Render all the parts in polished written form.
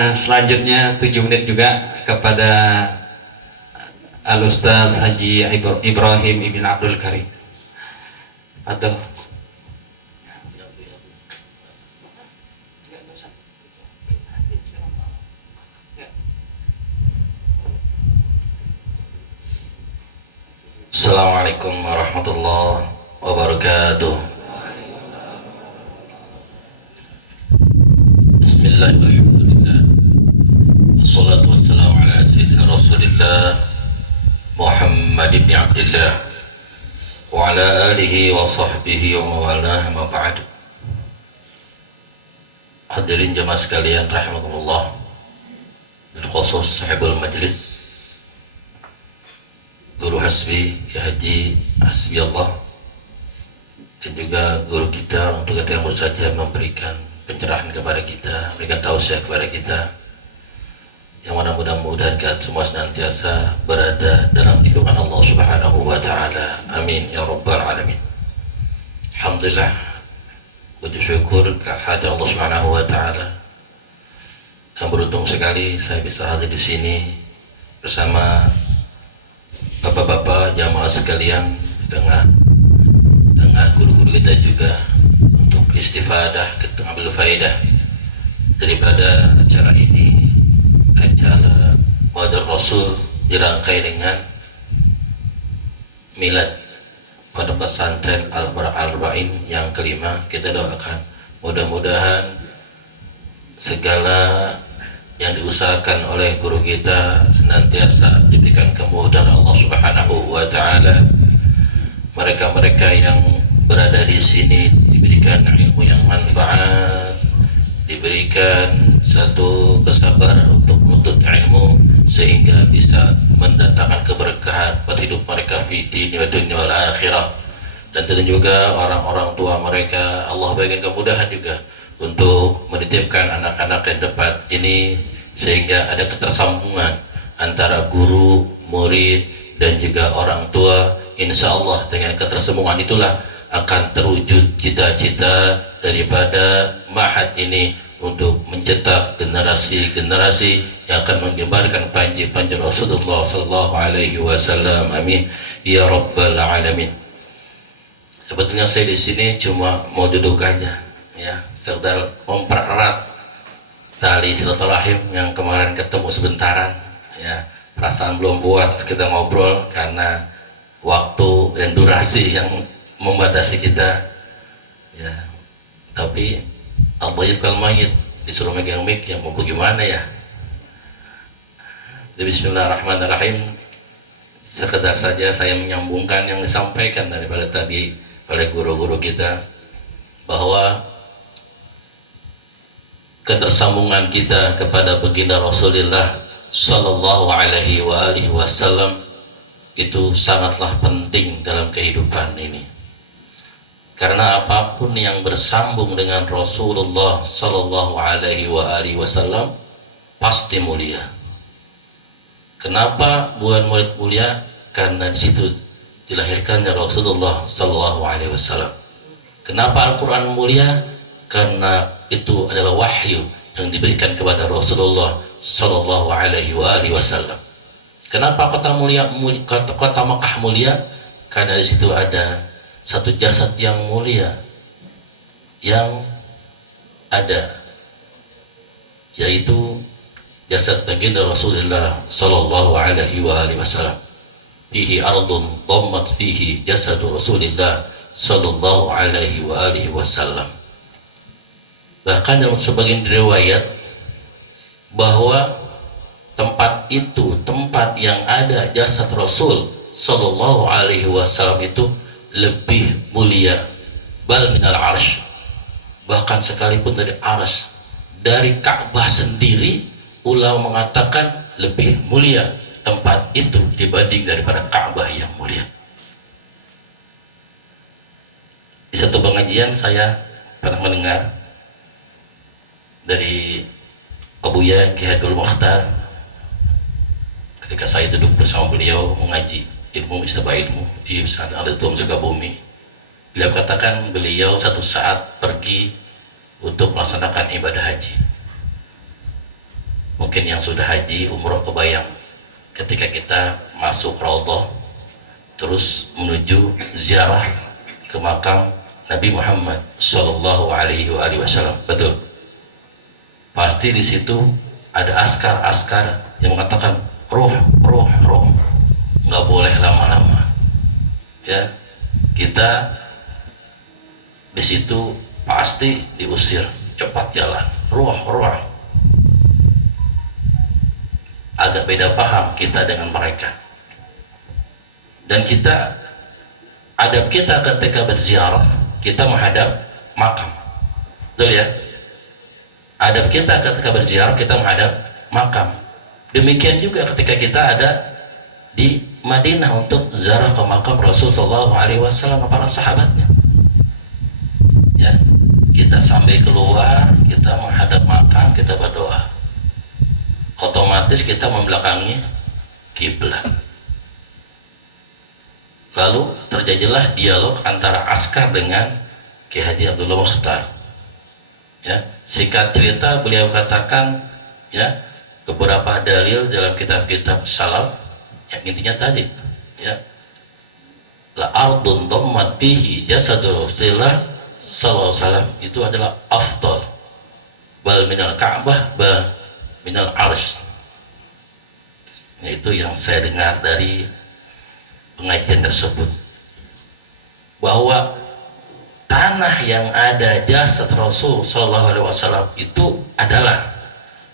Selanjutnya 7 menit juga kepada Al-Ustadz Haji Ibrahim Ibn Abdul Karim. Aduh. Assalamualaikum warahmatullahi wabarakatuh. Bismillahirrahmanirrahim. Wassalatu wassalamu ala sayyidina Rasulillah Muhammad ibn Abdullah wa ala alihi wa sahbihi wa mawalah ma ba'du. Hadirin jamaah sekalian rahimakumullah, bil khusus sahibul majlis Guru Hasbi ya Haji Hasbi Allah, dan juga guru kita untuk kita yang baru saja memberikan pencerahan kepada kita, memberikan tausiah kepada kita, yang mudah-mudahan kita semua senantiasa berada dalam lindungan Allah Subhanahu wa Ta'ala. Amin ya Rabbal Alamin. Alhamdulillah, puji syukur kehadirat Allah Subhanahu wa Ta'ala, dan beruntung sekali saya bisa hadir di sini bersama bapak-bapak jamaah sekalian di tengah guru-guru kita juga untuk istifadah, kita ambil faedah daripada acara ini, acara Maulid Rasul dirangkai dengan milad pada pesantren Al-Arba'in yang kelima. Kita doakan mudah-mudahan segala yang diusahakan oleh guru kita senantiasa diberikan kemudahan Allah Subhanahu wa Ta'ala. Mereka-mereka yang berada di sini diberikan ilmu yang manfaat, diberikan satu kesabaran untuk menuntut ilmu sehingga bisa mendatangkan keberkahan pada hidup mereka fi dini wa dunya wal akhirah. Dan tentu juga orang-orang tua mereka Allah berikan kemudahan juga untuk menitipkan anak-anak yang tepat ini, sehingga ada ketersambungan antara guru, murid, dan juga orang tua. Insya Allah dengan ketersambungan itulah akan terwujud cita-cita daripada ma'had ini untuk mencetak generasi-generasi yang akan menggambarkan panji-panji Rasulullah Sallallahu Alaihi Wasallam. Amin ya Rabbal Alamin. Sebetulnya saya di sini cuma mau duduk aja, ya, sekedar mempererat tali silaturahim yang kemarin ketemu sebentaran, ya, perasaan belum puas kita ngobrol karena waktu dan durasi yang membatasi kita, ya, tapi al-tayyib kal mayyit, disuruh megang mic, yang mau gimana ya. Jadi bismillahirrahmanirrahim, sekedar saja saya menyambungkan yang disampaikan daripada tadi oleh guru-guru kita, bahwa ketersambungan kita kepada baginda Rasulullah Sallallahu Alaihi Wasallam itu sangatlah penting dalam kehidupan ini, karena apapun yang bersambung dengan Rasulullah Sallallahu Alaihi Wasallam pasti mulia. Kenapa bukan mulia? Karena di situ dilahirkannya Rasulullah Sallallahu Alaihi Wasallam. Kenapa Al-Quran mulia? Karena itu adalah wahyu yang diberikan kepada Rasulullah Sallallahu Alaihi Wasallam. Kenapa kota Makkah mulia? Karena di situ ada satu jasad yang mulia yang ada, yaitu jasad baginda Rasulullah Sallallahu Alaihi Wasallam. Fihi ardun dhammat fihi jasad Rasulullah Sallallahu Alaihi Wasallam. Bahkan dalam sebagian riwayat bahwa tempat itu, tempat yang ada jasad Rasul Sallallahu Alaihi Wasallam itu lebih mulia, bal minal arsh, bahkan sekalipun dari arsy, dari Ka'bah sendiri, ulama mengatakan lebih mulia tempat itu dibanding daripada Ka'bah yang mulia. Di satu pengajian saya pernah mendengar dari Abuya Ki Abdul Mukhtar, ketika saya duduk bersama beliau mengaji ilmu istibah ilmu di sana Al-Tum Sukabumi, beliau katakan beliau satu saat pergi untuk melaksanakan ibadah haji. Mungkin yang sudah haji, umroh kebayang ketika kita masuk Raudhah terus menuju ziarah ke makam Nabi Muhammad Sallallahu Alaihi Wasallam. Betul. Pasti di situ ada askar-askar yang mengatakan roh, nggak boleh lama-lama. Ya, kita di situ pasti diusir, cepat jalan, roh. Agak beda paham kita dengan mereka. Dan kita, adab kita ketika berziarah, kita menghadap makam. Betul ya? Adab kita ketika berziarah, kita menghadap makam. Demikian juga ketika kita ada di Madinah untuk ziarah ke makam Rasulullah SAW para sahabatnya. Ya, kita sampai keluar, kita menghadap makam, kita berdoa. Otomatis kita membelakangi kiblat. Lalu terjadilah dialog antara askar dengan Ki Haji Abdullah Mukhtar. Ya, singkat cerita beliau katakan, ya, beberapa dalil dalam kitab-kitab salaf yang intinya tadi, ya, la ardun dhammat bihi jasadul Rasulullah sallallahu alaihi wasallam, itu adalah afdal bal minal Ka'bah bal minal arsh. Nah, itu yang saya dengar dari pengajian tersebut, bahwa tanah yang ada jasad Rasul Sallallahu Alaihi Wasallam itu adalah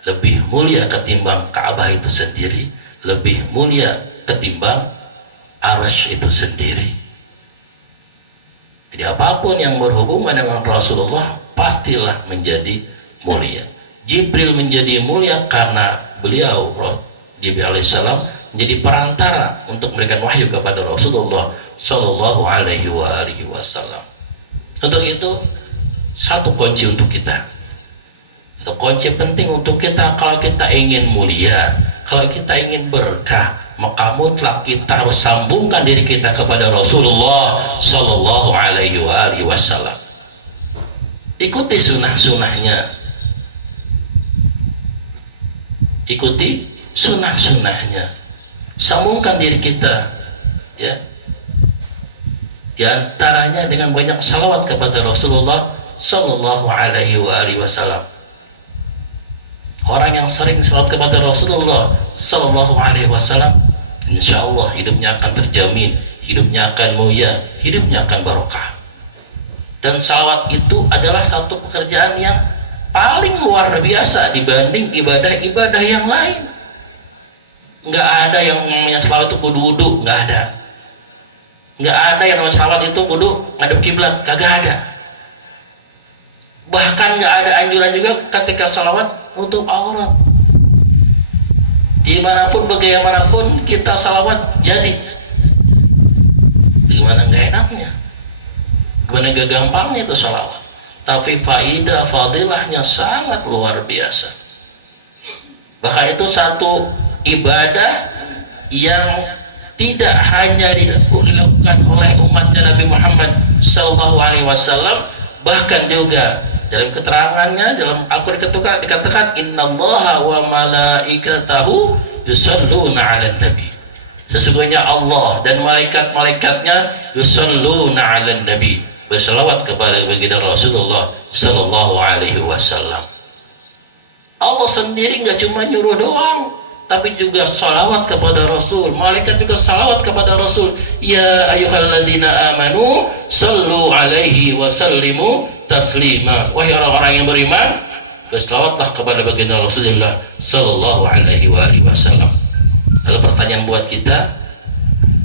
lebih mulia ketimbang Ka'bah itu sendiri, lebih mulia ketimbang arsh itu sendiri. Jadi apapun yang berhubungan dengan Rasulullah pastilah menjadi mulia. Jibril menjadi mulia karena beliau Jibril alaihissalam menjadi perantara untuk memberikan wahyu kepada Rasulullah Sallallahu Alaihi Wasallam. Untuk itu satu kunci untuk kita, satu kunci penting untuk kita. Kalau kita ingin mulia, kalau kita ingin berkah, maka mutlak kita harus sambungkan diri kita kepada Rasulullah Sallallahu Alaihi Wasallam. Ikuti sunnah-sunnahnya, ikuti sunnah-sunnahnya, sambungkan diri kita, ya, diantaranya dengan banyak salawat kepada Rasulullah Sallallahu Alaihi Wasallam. Orang yang sering salawat kepada Rasulullah Sallallahu Alaihi Wasallam, insya Allah hidupnya akan terjamin, hidupnya akan mulia, hidupnya akan barokah. Dan salawat itu adalah satu pekerjaan yang paling luar biasa dibanding ibadah-ibadah yang lain. Nggak ada yang namanya salawat itu kudu wudu, nggak ada. Nggak ada yang namanya salawat itu kudu ngadep kiblat, kagak ada. Bahkan nggak ada anjuran juga ketika salawat untuk aurat. Dimanapun bagaimanapun kita salawat jadi. Gimana nggak enaknya? Gimana nggak gampangnya itu salawat? Tapi faidah fadilahnya sangat luar biasa. Bahkan itu satu ibadah yang tidak hanya dilakukan oleh umat Nabi Muhammad Sallallahu Alaihi Wasallam, bahkan juga dalam keterangannya dalam Al-Quran dikatakan innallaha wa malaikatahu yusalluna 'alan nabi. Sesungguhnya Allah dan malaikat-malaikatnya yusalluna 'alan nabi, berselawat kepada baginda Rasulullah Sallallahu Alaihi Wasallam. Allah sendiri nggak cuma nyuruh doang, tapi juga salawat kepada Rasul. Malaikat juga salawat kepada Rasul. Ya ayyuhalladzina amanu sallu alaihi wa sallimu taslima. Wahai orang-orang yang beriman, berselawatlah kepada baginda Rasulullah Sallallahu Alaihi Wasallam. Lalu pertanyaan buat kita,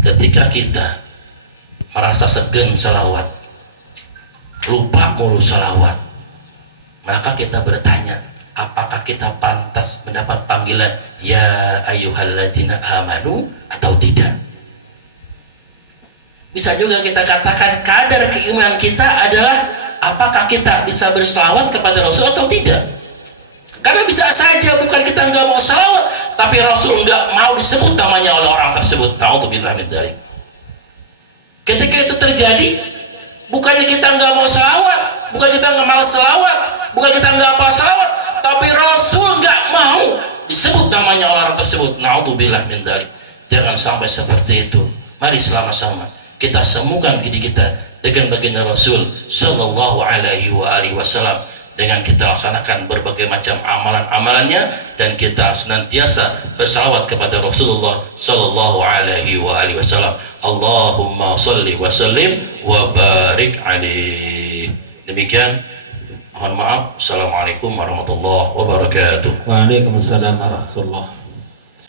ketika kita merasa segan salawat, lupa mulu salawat, maka kita bertanya, apakah kita pantas mendapat panggilan ya ayyuhalladzina amanu atau tidak? Bisa juga kita katakan kadar keimanan kita adalah apakah kita bisa berselawat kepada Rasul atau tidak. Karena bisa saja bukan kita nggak mau salawat, tapi Rasul nggak mau disebut namanya oleh orang tersebut. Na'udzubillah min dzalik. Ketika itu terjadi, bukannya kita nggak mau salawat, bukan kita nggak malas salawat, bukan kita nggak apa salawat, tapi Rasul nggak mau disebut namanya orang tersebut. Na'udzubillah min dzalik. Jangan sampai seperti itu. Mari sama-sama kita semukan diri kita dengan baginda Rasul sallallahu alaihi wasallam, dengan kita laksanakan berbagai macam amalan-amalannya, dan kita senantiasa bersalawat kepada Rasulullah sallallahu alaihi wasallam. Allahumma shalli wa sallim wa barik alaihi. Demikian, mohon maaf. Assalamualaikum warahmatullahi wabarakatuh. Waalaikumsalam warahmatullahi